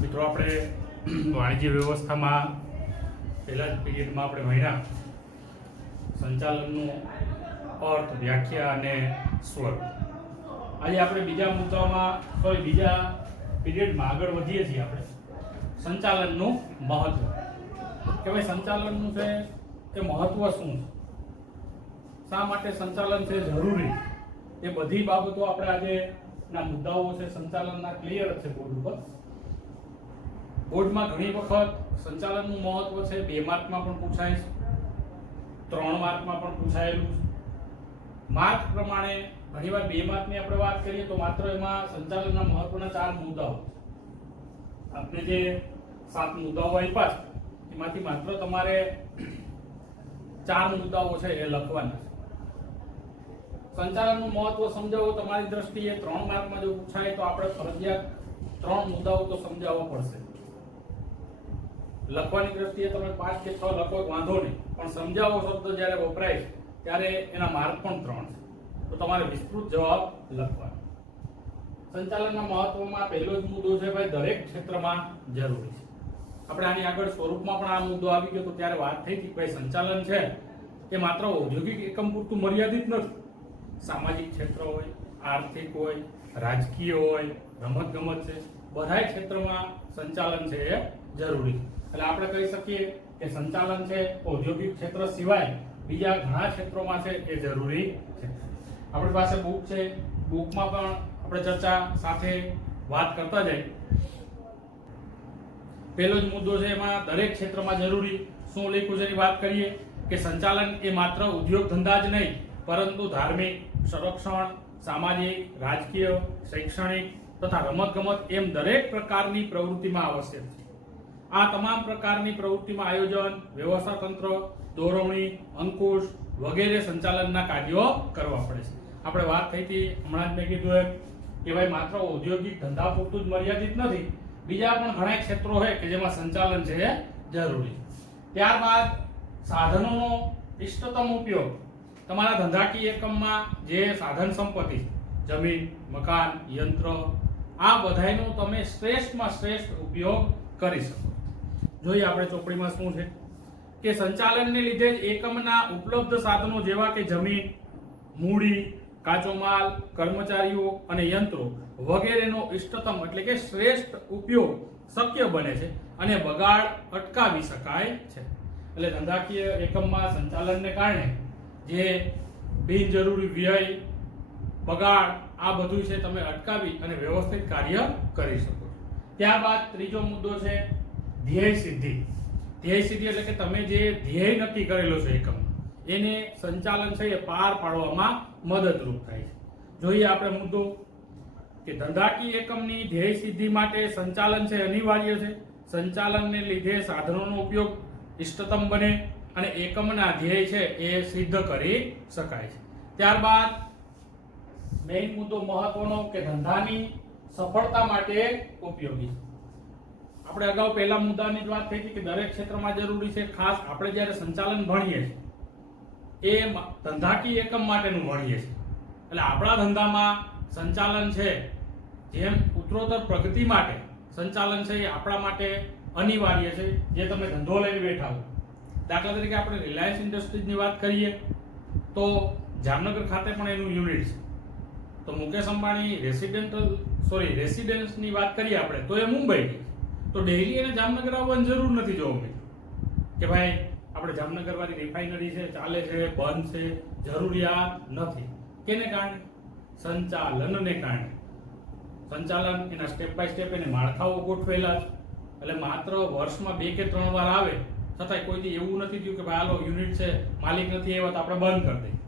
મિત્રો આપણે વાણિજ્ય વ્યવસ્થામાં પહેલા જ પીરિયડમાં આપણે ભણ્યા સંચાલનનું અર્થ, વ્યાખ્યા અને સ્વરૂપ. આજે આપણે બીજા પીરિયડમાં આગળ વધીએ છીએ. આપણે સંચાલનનું મહત્વ કે ભાઈ સંચાલનનું છે એ મહત્વ શું છે, શા માટે સંચાલન છે જરૂરી, એ બધી બાબતો આપણે આજે ના મુદ્દાઓ છે સંચાલનના ક્લિયર છે બોર્ડ ઉપર. બોર્ડમાં ઘણી વખત સંચાલનનું મહત્વ છે 2 માર્કમાં પણ પૂછાય છે, 3 માર્કમાં પણ પૂછાયેલું છે. માર્ક પ્રમાણે ઘણીવાર 2 માર્કની આપણે વાત કરીએ તો માત્ર એમાં સંચાલનના મહત્વના 4 મુદ્દાઓ. આપણે જે 7 મુદ્દાઓ આપ્યા છે એમાંથી માત્ર તમારે 4 મુદ્દાઓ છે એ લખવાના છે. સંચાલનનું મહત્વ સમજાવો તમારી દ્રષ્ટિએ 3 માર્કમાં જો પૂછાય તો આપણે ફરજિયાત 3 મુદ્દાઓ તો સમજાવવા પડશે. લખવાની દ્રષ્ટિએ તમે 5 કે 6 લખો વાંધો નહીં, પણ સમજાવો શબ્દ જ્યારે વપરાય ત્યારે એના માર્ક પણ 3 છે, તો તમારે વિસ્તૃત જવાબ લખવાનો. સંચાલનના મહત્વમાં પહેલો જ મુદ્દો છે ભાઈ દરેક ક્ષેત્રમાં જરૂરી છે. આપણે આની આગળ સ્વરૂપમાં પણ આ મુદ્દો આવી ગયો તો ત્યારે વાત થઈ હતી ભાઈ સંચાલન છે એ માત્ર ઔદ્યોગિક એકમ પૂરતું મર્યાદિત નથી. સામાજિક ક્ષેત્ર હોય, આર્થિક હોય, રાજકીય હોય, રમતગમત છે, બધા ક્ષેત્રમાં સંચાલન છે એ જરૂરી છે. એટલે આપણે કહી શકીએ કે સંચાલન છે ઔદ્યોગિક ક્ષેત્ર સિવાય બીજા ઘણા ક્ષેત્રોમાં છે એ જરૂરી છે. આપણી પાસે બુક છે, બુકમાં પણ આપણે ચર્ચા સાથે વાત કરતા જઈએ. પહેલો જ મુદ્દો છે એમાં દરેક ક્ષેત્રમાં જરૂરી શું લખ્યું છે એની વાત કરીએ કે સંચાલન એ માત્ર ઉદ્યોગ ધંધા જ નહીં પરંતુ ધાર્મિક, સંરક્ષણ, સામાજિક, રાજકીય, શૈક્ષણિક તથા રમતગમત એમ દરેક પ્રકારની પ્રવૃત્તિમાં આવશ્યક છે. આ તમામ પ્રકારની પ્રવૃત્તિમાં આયોજન, વ્યવસ્થાતંત્ર, દોરવણી, અંકુશ વગેરે સંચાલનના કાર્યો કરવા પડે છે. આપણે વાત થઈ હતી હમણાં જ મેં કીધું એમ કે ભાઈ માત્ર ઔદ્યોગિક ધંધા પૂરતું જ મર્યાદિત નથી, બીજા પણ ઘણા ક્ષેત્રો છે કે જેમાં સંચાલન છે એ જરૂરી. ત્યારબાદ સાધનોનો ઇષ્ટતમ ઉપયોગ. તમારા ધંધાકીય એકમમાં જે સાધન સંપત્તિ, જમીન, મકાન, યંત્ર, આ બધાયનો તમે શ્રેષ્ઠમાં શ્રેષ્ઠ ઉપયોગ કરી શકો. જોઈએ આપણે ચોપડીમાં શું છે કે સંચાલનને લીધે જ એકમના ઉપલબ્ધ સાધનો જેવા કે જમીન, મૂડી, કાચો માલ, કર્મચારીઓ અને યંત્રો વગેરેનો ઇષ્ટતમ એટલે કે શ્રેષ્ઠ ઉપયોગ શક્ય બને છે અને બગાડ અટકાવી શકાય છે. એટલે ધંધાકીય એકમમાં સંચાલનને કારણે જે બિનજરૂરી વ્યય, બગાડ આ બધું છે તમે અટકાવી અને વ્યવસ્થિત કાર્ય કરી શકો. ત્યારબાદ ત્રીજો મુદ્દો છે ધ્યેય સિદ્ધિ. ધ્યેય સિદ્ધિ એટલે કે તમે જે ધ્યેય નક્કી કરેલો છે એકમ એને સંચાલન છે એ પાર પાડવામાં મદદરૂપ થાય છે. જોઈએ આપણે મુદ્દો કે ધંધાકીય એકમની ધ્યેય સિદ્ધિ માટે સંચાલન છે અનિવાર્ય છે. સંચાલનને લીધે સાધનોનો ઉપયોગ ઇષ્ટતમ બને અને એકમના ધ્યેય છે એ સિદ્ધ કરી શકાય છે. ત્યારબાદ મેઇન મુદ્દો મહત્વનો કે ધંધાની સફળતા માટે ઉપયોગી. આપણે અગાઉ પહેલા મુદ્દાની જ વાત થઈ હતી કે દરેક ક્ષેત્રમાં જરૂરી છે. ખાસ આપણે જ્યારે સંચાલન ભણીએ છીએ એ ધંધાકીય એકમ માટેનું ભણીએ છીએ. એટલે આપણા ધંધામાં સંચાલન છે જેમ ઉત્તરોત્તર પ્રગતિ માટે સંચાલન છે એ આપણા માટે અનિવાર્ય છે. જે તમે ધંધો લઈને બેઠા હો, દાખલા તરીકે આપણે રિલાયન્સ ઇન્ડસ્ટ્રીઝની વાત કરીએ તો જામનગર ખાતે પણ એનું યુનિટ છે. તો મુકેશ અંબાણી રેસિડેન્સની વાત કરીએ આપણે તો એ મુંબઈ છે. તો ડેઈલી એને જામનગર આવવાની જરૂર નથી. જોવા મળે કે ભાઈ આપણે જામનગર વાળી રિફાઇનરી છે ચાલે છે, બંધ છે, જરૂરિયાત નથી. કેને કારણે? સંચાલનને કારણે. સંચાલન એના સ્ટેપ બાય સ્ટેપ એને માળખાઓ ગોઠવેલા છે. એટલે માત્ર વર્ષમાં 2 કે 3 વાર આવે છતાંય કોઈથી એવું નથી થયું કે ભાઈ હાલો યુનિટ છે માલિક નથી એવા તો આપણે બંધ કરી દઈએ.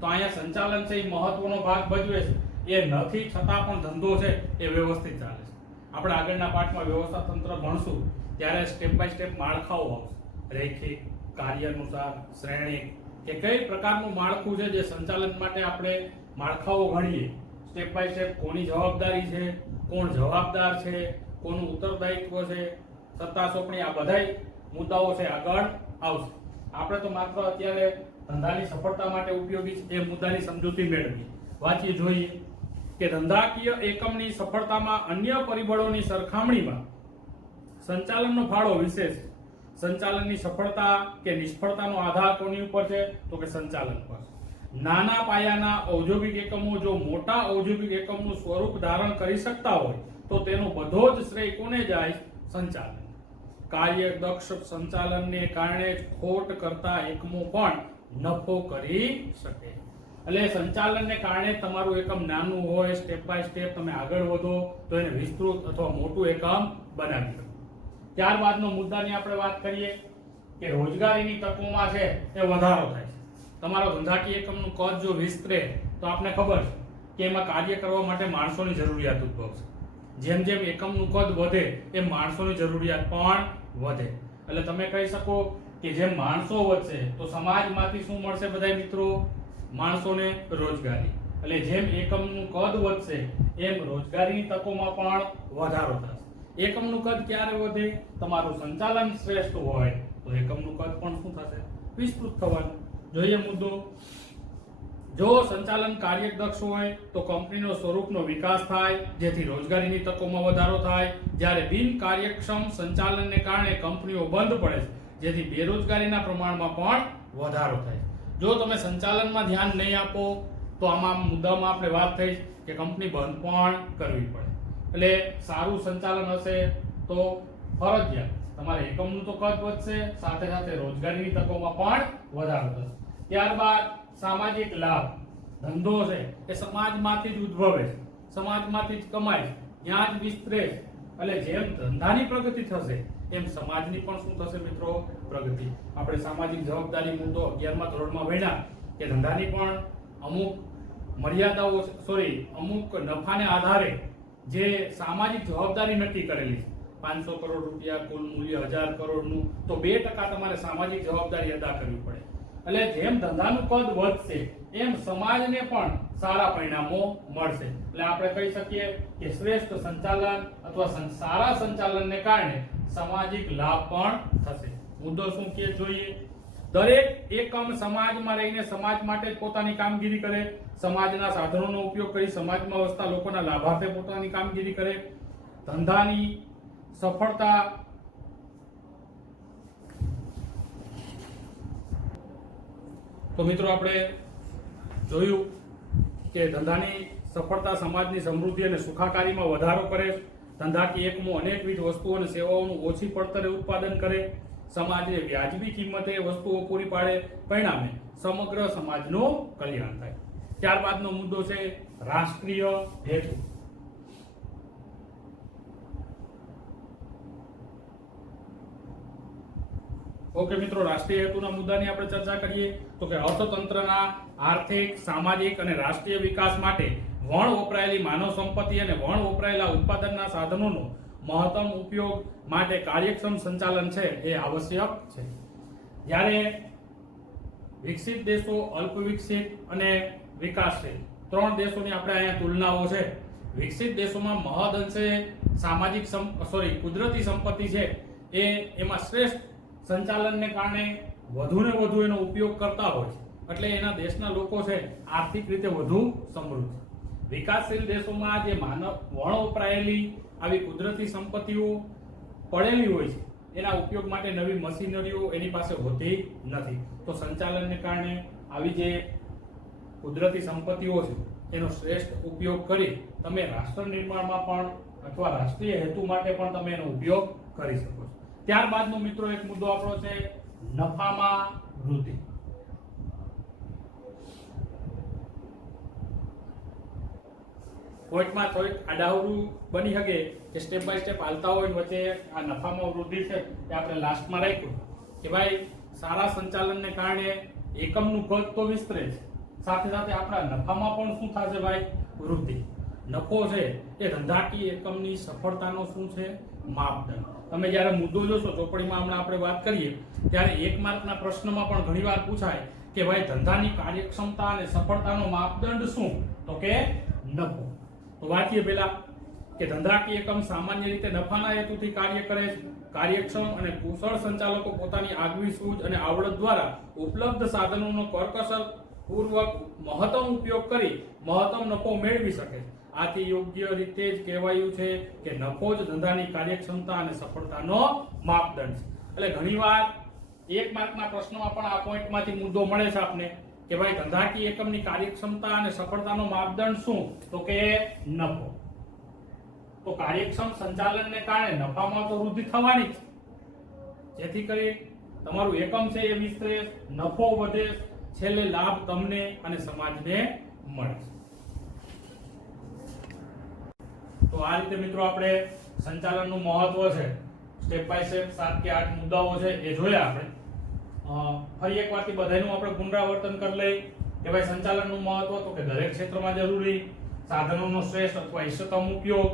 તો અહીંયા સંચાલન છે એ મહત્વનો ભાગ ભજવે છે. એ નથી છતાં પણ ધંધો છે એ વ્યવસ્થિત ચાલે છે. આપણે આગળના પાઠમાં વ્યવસ્થા તંત્ર ભણશું ત્યારે સ્ટેપ બાય સ્ટેપ માળખાઓ આવશે. રૈખિક, કાર્યાનુસાર, શ્રેણીક કે કઈ પ્રકારનું માળખું છે જે સંચાલન માટે આપણે માળખાઓ ગણીએ. સ્ટેપ બાય સ્ટેપ કોની જવાબદારી છે, કોણ જવાબદાર છે, કોનું ઉત્તરદાયિત્વ છે, સત્તા સોંપણી, આ બધાય મુદ્દાઓ છે આગળ આવશે. આપણે તો માત્ર અત્યારે ધંધાની સફળતા માટે ઉપયોગી છે એ મુદ્દાની સમજૂતી મેળવીએ. વાંચીએ જોઈએ કે ધંધાકીય એકમની સફળતામાં અન્ય પરિબળોની સરખામણીમાં સંચાલનનો ફાળો વિશેષ. સંચાલનની સફળતા કે નિષ્ફળતાનો આધાર કોની ઉપર છે? તો કે સંચાલન પર. નાના પાયાના ઔદ્યોગિક એકમો જો મોટા ઔદ્યોગિક એકમનું સ્વરૂપ ધારણ કરી શકતા હોય તો તેનો બધો જ શ્રેય કોને જાય? સંચાલન. કાર્યદક્ષ સંચાલનને કારણે જ ખોટ કરતા એકમો પણ નફો કરી શકે. એટલે સંચાલનને કારણે તમારું એકમ નાનું હોય, સ્ટેપ બાય સ્ટેપ તમે આગળ વધો તો એને વિસ્તૃત અથવા મોટું એકમ બનાવી શકો. ત્યારબાદનો મુદ્દાની આપણે વાત કરીએ કે રોજગારીની તકોમાં છે એ વધારો થાય છે. તમારો ધંધાકીય એકમનું કદ જો વિસ્તરે તો આપને ખબર છે કે એમાં કાર્ય કરવા માટે માણસોની જરૂરિયાત ઉદ્ભવશે. જેમ જેમ એકમનું કદ વધે એમ માણસોની જરૂરિયાત પણ વધે. એટલે તમે કહી શકો કે જેમ માણસો વધશે તો સમાજમાંથી શું મળશે બધા મિત્રો? માણસોને રોજગારી. એટલે જેમ એકમનું કદ વધશે એમ રોજગારીની તકોમાં પણ વધારો થશે. એકમનું કદ ક્યારે વધે? તમારું સંચાલન શ્રેષ્ઠ હોય તો એકમનું કદ પણ શું થશે? વિસ્તૃત થવાનું. જોઈએ મુદ્દો. જો સંચાલન કાર્યદક્ષ હોય તો કંપનીનો સ્વરૂપનો વિકાસ થાય જેથી રોજગારીની તકોમાં વધારો થાય. જ્યારે બિન કાર્યક્ષમ સંચાલનને કારણે કંપનીઓ બંધ પડે છે જેથી બેરોજગારીના પ્રમાણમાં પણ વધારો થાય. જો તમે સંચાલનમાં ધ્યાન નહીં આપો તો આમાં મુદ્દામાં આપણે વાત થઈ કે કંપની બંધ પણ કરવી પડે. એટલે સારું સંચાલન હશે તો ફરજિયાત તમારે એકમનું તો કદ વધશે, સાથે સાથે રોજગારીની તકોમાં પણ વધારો થશે. ત્યારબાદ સામાજિક લાભ. ધંધો છે એ સમાજમાંથી જ ઉદ્ભવે છે, સમાજમાંથી જ કમાય છે, ત્યાં જ વિસ્તરે છે. એટલે જેમ ધંધાની પ્રગતિ થશે એમ સમાજની પણ શું થશે મિત્રો? પ્રગતિ. આપણે સામાજિક જવાબદારી મુદ્દો 11મા ધોરણમાં ભણ્યા કે ધંધાની પણ અમુક મર્યાદાઓ અમુક નફાને આધારે જે સામાજિક જવાબદારી નક્કી કરેલી છે. 500 કરોડ રૂપિયા કુલ મૂલ્ય 1000 કરોડનું તો 2% તમારે સામાજિક જવાબદારી અદા કરવી પડે. એટલે જેમ ધંધાનું કદ વધશે એમ સમાજને પણ સારા પરિણામો મળશે. એટલે આપણે કહી શકીએ કે શ્રેષ્ઠ સંચાલન અથવા સારા સંચાલનને કારણે સામાજિક લાભ પણ થશે. મુદ્દો શું કે જોઈએ? દરેક એકમ સમાજમાં રહીને સમાજ માટે જ પોતાની કામગીરી કરે, સમાજના સાધનોનો ઉપયોગ કરી સમાજમાં વસતા લોકોના લાભાર્થે પોતાની કામગીરી કરે. ધંધાની સફળતા તો મિત્રો આપણે જોયું કે ધંધાની સફળતા સમાજની સમૃદ્ધિ અને સુખાકારીમાં વધારો કરે. ધંધાકીય એકમો અનેકવિધ વસ્તુઓ અને સેવાઓનું ઓછી પડતરે ઉત્પાદન કરે, સમાજને વ્યાજબી કિંમતે વસ્તુઓ પૂરી પાડે, પરિણામે સમગ્ર સમાજનું કલ્યાણ થાય. ત્યારબાદનો મુદ્દો છે રાષ્ટ્રીય હેતુ. ઓકે મિત્રો, રાષ્ટ્રીય હેતુના મુદ્દાની આપણે ચર્ચા કરીએ તો કે અર્થતંત્રના આર્થિક, સામાજિક અને રાષ્ટ્રીય વિકાસ માટે વણ વપરાયેલી માનવ સંપત્તિ અને વણ વપરાયેલા ઉત્પાદનના સાધનોનો મહત્તમ ઉપયોગ માટે કાર્યક્ષમ સંચાલન છે એ આવશ્યક છે. જ્યારે વિકસિત દેશો, અલ્પ વિકસિત અને વિકાસશીલ 3 દેશોની આપણે અહીંયા તુલનાઓ છે. વિકસિત દેશોમાં મહદઅંશે સામાજિક કુદરતી સંપત્તિ છે એમાં શ્રેષ્ઠ સંચાલનને કારણે વધુને વધુ એનો ઉપયોગ કરતા હોય છે. એટલે એના દેશના લોકો છે આર્થિક રીતે વધુ સમૃદ્ધ. વિકાસશીલ દેશોમાં જે વણ વપરાયેલી આવી કુદરતી સંપત્તિઓ પડેલી હોય છે એના ઉપયોગ માટે નવી મશીનરીઓ એની પાસે હોતી નથી. તો સંચાલનને કારણે આવી જે કુદરતી સંપત્તિઓ છે એનો શ્રેષ્ઠ ઉપયોગ કરી તમે રાષ્ટ્ર નિર્માણમાં પણ અથવા રાષ્ટ્રીય હેતુ માટે પણ તમે એનો ઉપયોગ કરી શકો છો. ત્યારબાદનો મિત્રો એક મુદ્દો આપણો છે નફામાં વૃદ્ધિ. પોઈન્ટમાં થોડીક આડાવડું બની શકે કે સ્ટેપ બાય સ્ટેપ હાલતા હોય વચ્ચે આ નફામાં વૃદ્ધિ છે એ આપણે લાસ્ટમાં રાખ્યું કે ભાઈ સારા સંચાલનને કારણે એકમનું કદ તો વિસ્તરે છે, સાથે સાથે આપણા નફામાં પણ શું થશે ભાઈ? વૃદ્ધિ. નફો છે એ ધંધાકીય એકમની સફળતાનો શું છે? માપદંડ. તમે જ્યારે મુદ્દો જોશો ચોપડીમાં હમણાં આપણે વાત કરીએ ત્યારે 1 માર્કના પ્રશ્નમાં પણ ઘણીવાર પૂછાય કે ભાઈ ધંધાની કાર્યક્ષમતા અને સફળતાનો માપદંડ શું? તો કે નફો. તો વાંચીએ પહેલા કે ધંધાકીય એકમ સામાન્ય રીતે નફાના હેતુથી કાર્ય કરે છે. કાર્યક્ષમ અને કુશળ સંચાલકો પોતાની આગવી સૂઝ અને આવડત દ્વારા ઉપલબ્ધ સાધનોનો કરકસર પૂર્વક મહત્તમ ઉપયોગ કરી મહત્તમ નફો મેળવી શકે છે. આથી યોગ્ય રીતે જ કહેવાયું છે કે નફો જ ધંધાની કાર્યક્ષમતા અને સફળતાનો માપદંડ છે. એટલે ઘણીવાર 1 માર્કના પ્રશ્નમાં પણ આ પોઈન્ટમાંથી મુદ્દો મળે છે આપને કે ભાઈ ધંધાકીય એકમની કાર્યક્ષમતા અને સફળતાનો માપદંડ શું? તો કે નફો. તો કાર્યક્ષમ સંચાલનને કારણે નફામાં તો વૃદ્ધિ થવાની જ, જેથી કરી તમારું એકમ છે એ વિસ્તરે, નફો વધે, છેલ્લે લાભ તમને અને સમાજને મળે. તો આ રીતે મિત્રો આપણે સંચાલનનું મહત્વ છે સ્ટેપ બાય સ્ટેપ 7 કે 8 મુદ્દાઓ છે એ જોયા આપણે. ફરી એક વારથી બધાનું આપણે પુનરાવર્તન કરી લઈએ કે ભાઈ સંચાલનનું મહત્વ તો કે દરેક ક્ષેત્રમાં જરૂરી, સાધનોનો શ્રેષ્ઠ અથવા ઇષ્ટતમ ઉપયોગ,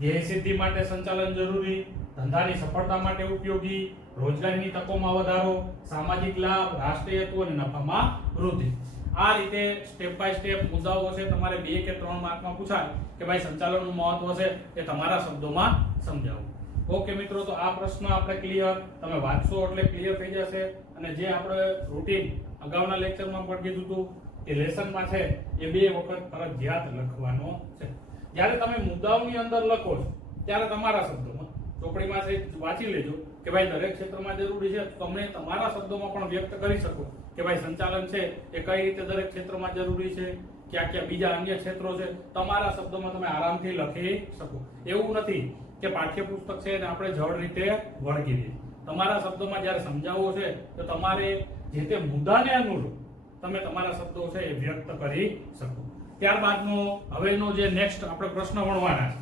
ધ્યેય સિદ્ધિ માટે સંચાલન જરૂરી, ધંધાની સફળતા માટે ઉપયોગી, રોજગારીની તકોમાં વધારો, સામાજિક લાભ, રાષ્ટ્રીય હેતુ અને નફામાં વૃદ્ધિ. આ રીતે સ્ટેપ બાય સ્ટેપ મુદ્દાઓ છે તમારે 2 કે 3 માર્કમાં પૂછાય કે ભાઈ સંચાલનનું મહત્વ છે એ તમારા શબ્દોમાં સમજાવો. ઓકે મિત્રો, તો આ પ્રશ્ન આપણે ક્લિયર, તમે વાંચશો એટલે ક્લિયર થઈ જશે. અને જે આપણે રૂટીન અગાઉના લેક્ચરમાં પણ કીધું હતું કે લેસનમાં છે એ 2 વખત ફરજિયાત લખવાનો છે. જ્યારે તમે મુદ્દાઓની અંદર લખો છો ત્યારે તમારા શબ્દોમાં ચોપડીમાં છે વાંચી લેજો કે ભાઈ દરેક ક્ષેત્રમાં જરૂરી છે, તમે તમારા શબ્દોમાં પણ વ્યક્ત કરી શકો કે ભાઈ સંચાલન છે એ કઈ રીતે દરેક ક્ષેત્રમાં જરૂરી છે, ક્યાં ક્યાં બીજા અન્ય ક્ષેત્રો છે, તમારા શબ્દોમાં તમે આરામથી લખી શકો. એવું નથી કે પાઠ્યપુસ્તક છે એને આપણે જડ રીતે વળગી દઈએ. તમારા શબ્દોમાં જ્યારે સમજાવવો છે તો તમારે જે તે મુદ્દાને અનુરૂપ તમે તમારા શબ્દો છે એ વ્યક્ત કરી શકો. ત્યારબાદનો હવેનો જે નેક્સ્ટ આપણે પ્રશ્ન ભણવાના છે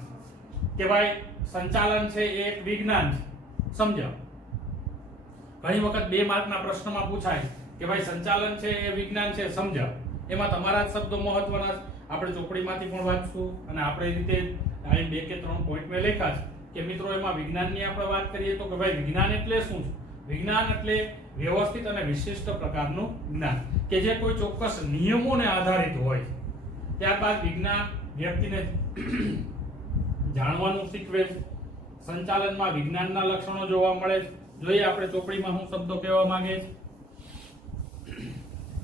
કે ભાઈ સંચાલન છે એ એક વિજ્ઞાન છે, સમજાવો. ઘણી વખત 2 માર્કના પ્રશ્નમાં પૂછાય કે ભાઈ સંચાલન છે એ વિજ્ઞાન છે, સમજાવો. એમાં તમારા જ શબ્દો મહત્વના છે. આપણે ચોપડીમાંથી પણ વાંચશું અને આપણે એ રીતે અહીં 2 કે 3 પોઈન્ટ મેં લખ્યા છે કે મિત્રો એમાં વિજ્ઞાનની આપણે વાત કરીએ તો કે ભાઈ વિજ્ઞાન એટલે શું છે? વિજ્ઞાન એટલે વ્યવસ્થિત અને વિશિષ્ટ પ્રકારનું જ્ઞાન કે જે કોઈ ચોક્કસ નિયમોને આધારિત હોય. ત્યારબાદ વિજ્ઞાન વ્યક્તિને જાણવાનું શીખવે છે. સંચાલનમાં વિજ્ઞાનના લક્ષણો જોવા મળે છે. જોઈએ આપણે ચોપડીમાં શું શબ્દો કહેવા માંગે છે.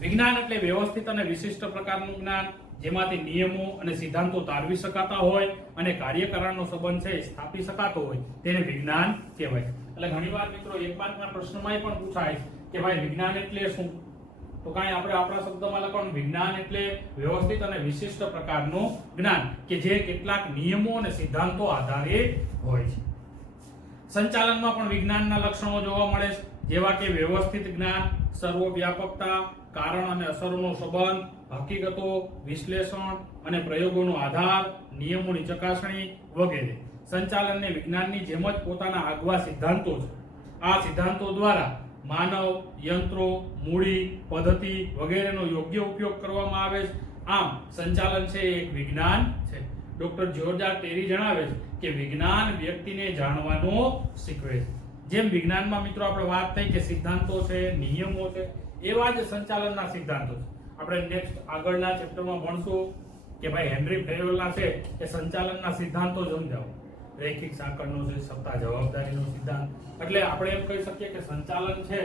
વિજ્ઞાન એટલે વ્યવસ્થિત અને વિશિષ્ટ પ્રકારનું જ્ઞાન જેમાંથી નિયમો અને સિદ્ધાંતો તારવી શકાતા હોય અને કાર્યકારણનો સંબંધ છે સ્થાપી શકાતો હોય તેને વિજ્ઞાન કહેવાય. એટલે ઘણીવાર મિત્રો 1 માર્કના પ્રશ્નોમાં પણ પૂછાય કે ભાઈ વિજ્ઞાન એટલે શું? તો કાંઈ આપણે આપણા શબ્દમાં લખવાનું વિજ્ઞાન એટલે વ્યવસ્થિત અને વિશિષ્ટ પ્રકારનું જ્ઞાન કે જે કેટલાક નિયમો અને સિદ્ધાંતો આધારિત હોય છે. સંચાલનમાં પણ વિજ્ઞાનના લક્ષણો જોવા મળે છે જેવા કે વ્યવસ્થિત જ્ઞાન, સર્વવ્યાપકતા, કારણ અને અસરનો સંબંધ, હકીકતો, વિશ્લેષણ અને પ્રયોગોનો આધાર, નિયમોની ચકાસણી વગેરે. સંચાલનને વિજ્ઞાનની જેમ જ પોતાના આગવા સિદ્ધાંતો છે. આ સિદ્ધાંતો દ્વારા માનવ, યંત્રો, મૂડી, પદ્ધતિ વગેરેનો યોગ્ય ઉપયોગ કરવામાં આવે છે. આમ સંચાલન છે એક વિજ્ઞાન છે. ડોક્ટર જ્યોર્જ આર ટેરી જણાવે છે કે વિજ્ઞાન વ્યક્તિને જાણવાનો શીખવે છે. જેમ વિજ્ઞાનમાં મિત્રો આપણે વાત થઈ કે સિદ્ધાંતો છે, નિયમો છે, એવા જ સંચાલનના સિદ્ધાંતો છે. આપણે નેક્સ્ટ આગળના ચેપ્ટરમાં ભણશું કે ભાઈ હેનરી ફેયોલના છે એ સંચાલનના સિદ્ધાંતો સમજાવો. રૈખિક સાંકળનો છે, સત્તા જવાબદારીનો સિદ્ધાંત. એટલે આપણે એમ કહી શકીએ કે સંચાલન છે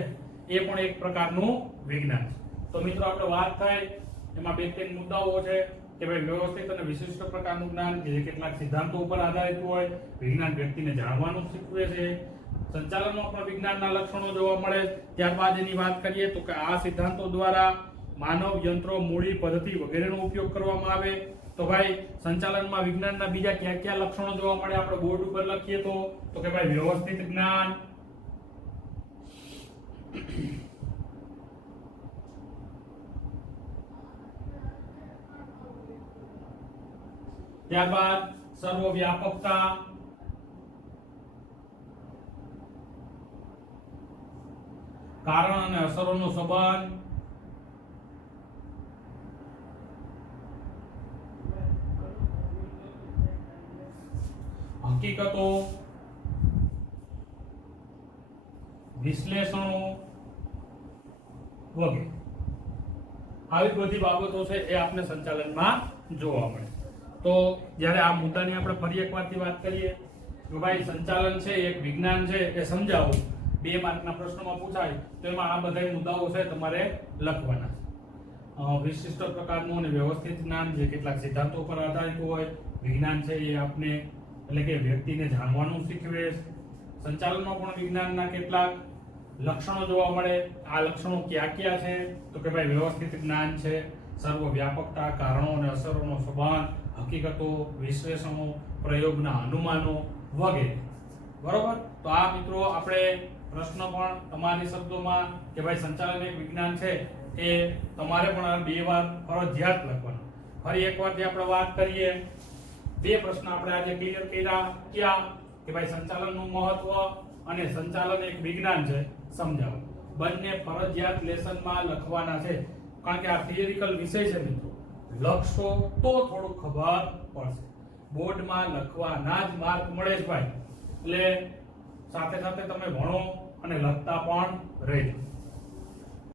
એ પણ એક પ્રકારનું વિજ્ઞાન છે. તો મિત્રો આપણે વાત થાય એમાં 2-3 મુદ્દાઓ છે કે ભાઈ વ્યવસ્થિત અને વિશિષ્ટ પ્રકારનું જ્ઞાન કે જે કેટલાક સિદ્ધાંતો ઉપર આધારિત હોય, વિજ્ઞાન વ્યક્તિને જાણવાનું શીખવે છે. સંચાલનમાં પણ વિજ્ઞાનના લક્ષણો જોવા મળે. ત્યારબાદ એની વાત કરીએ તો કે આ સિદ્ધાંતો દ્વારા માનવ, યંત્રો, મૂડી, પદ્ધતિ વગેરેનો ઉપયોગ કરવામાં આવે. તો ભાઈ સંચાલનમાં વિજ્ઞાનના બીજા કયા કયા લક્ષણો જોવા મળે આપણે બોર્ડ ઉપર લખીએ તો કે ભાઈ વ્યવસ્થિત જ્ઞાન, ત્યારબાદ સર્વવ્યાપકતા, કારણ અને અસરોનો સંબંધ, હકીકતો, વિશ્લેષણો વગેરે. આવી બધી બાબતો છે એ આપણે સંચાલનમાં જોવા મળે. તો જ્યારે આ મુદ્દાની આપણે ફરી એકવારથી વાત કરીએ તો ભાઈ સંચાલન છે એક વિજ્ઞાન છે એ સમજાવો. 2 માર્કના પ્રશ્નોમાં પૂછાય તો એમાં આ બધા મુદ્દાઓ છે તમારે લખવાના છે. વિશિષ્ટ પ્રકારનું અને વ્યવસ્થિત જ્ઞાન જે કેટલાક સિદ્ધાંતો પર આધારિત હોય, વિજ્ઞાન છે એ આપને એટલે કે વ્યક્તિને જાણવાનું શીખવે છે. સંચાલનમાં પણ વિજ્ઞાનના કેટલાક લક્ષણો જોવા મળે. આ લક્ષણો ક્યાં ક્યાં છે? તો કે ભાઈ વ્યવસ્થિત જ્ઞાન છે, સર્વવ્યાપકતા, કારણો અને અસરોનો સંબંધ, હકીકતો, વિશ્લેષણો, પ્રયોગના અનુમાનો વગેરે. બરોબર. તો આ મિત્રો આપણે પ્રશ્ન પણ તમારી શબ્દોમાં કે ભાઈ સંચાલન એક વિજ્ઞાન છે એ તમારે પણ 2 વાર ફરજિયાત લખવાનો. ફરી એકવારથી આપણે વાત કરીએ. 2 પ્રશ્ન આપણે આજે ક્લિયર કર્યા. ક્યાં? કે ભાઈ સંચાલનનું મહત્વ અને સંચાલન એક વિજ્ઞાન છે સમજાવો. બંને ફરજિયાત લેસનમાં લખવાના છે, કારણ કે આ થિયરિકલ વિષય છે મિત્રો. લખશો તો થોડું ખબર પડશે. બોર્ડમાં લખવાના જ માર્ક મળે છે ભાઈ. એટલે સાથે સાથે તમે ભણો અને લખતા પણ રહેજો.